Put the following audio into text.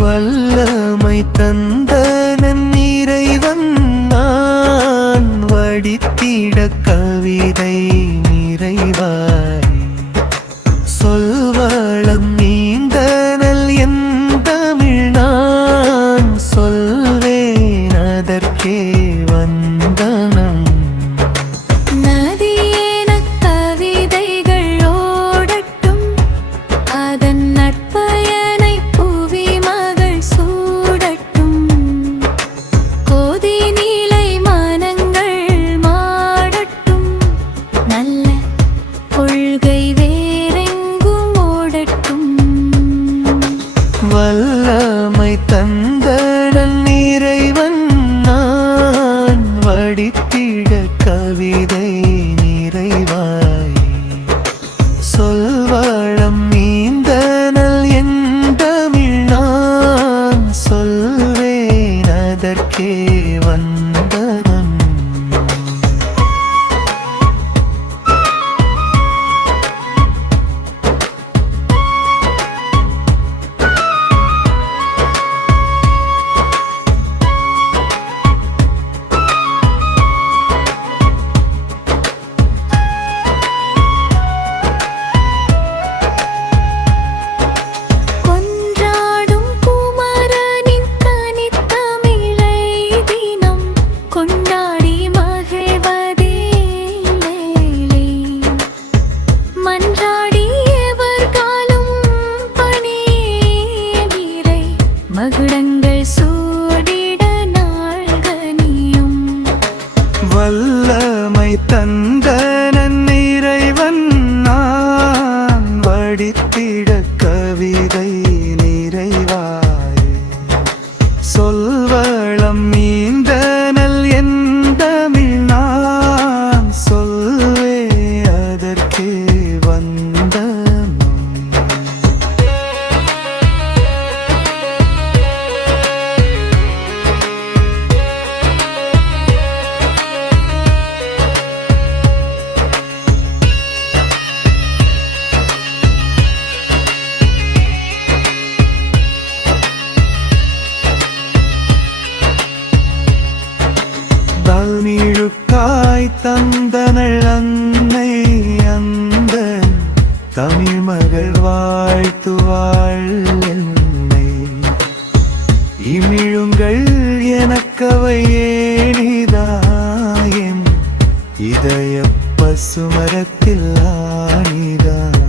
வல்லமை தந்த இறைவன் நான் வடித்திட கவிதை நிறைவாய் சொல்வளம் நீந்தனல் என் தமிழ் நான் சொல்வேன் அதற்கே வந்தனம். வல்லமை தந்த இறைவன் நான் வடித்திட கவிதை நிறைவாய் சொல்வளம் நீந்தனல் என் தமிழ் நான் சொல்வேன் அதற்கே வந்தனம். மகுடங்கள் சூடிட நாள்கனியும் வல்லமை தந்த இறைவன் நான் வடித்திட கவிதை நிறைவாய் சொல்வளம் நீந்தனல் என் தமிழ் நான் சொல்வே அதற்கே வந்தனம். தமிழுக்காய் தந்தனள் அன்னை அந்த தமிழ் மகள் வாழ்த்துவாள் என்னை இமிழுங்கள் எனக்கவை ஏனிதாயம் இதய பசுமரத்தில் ஆனிதான்.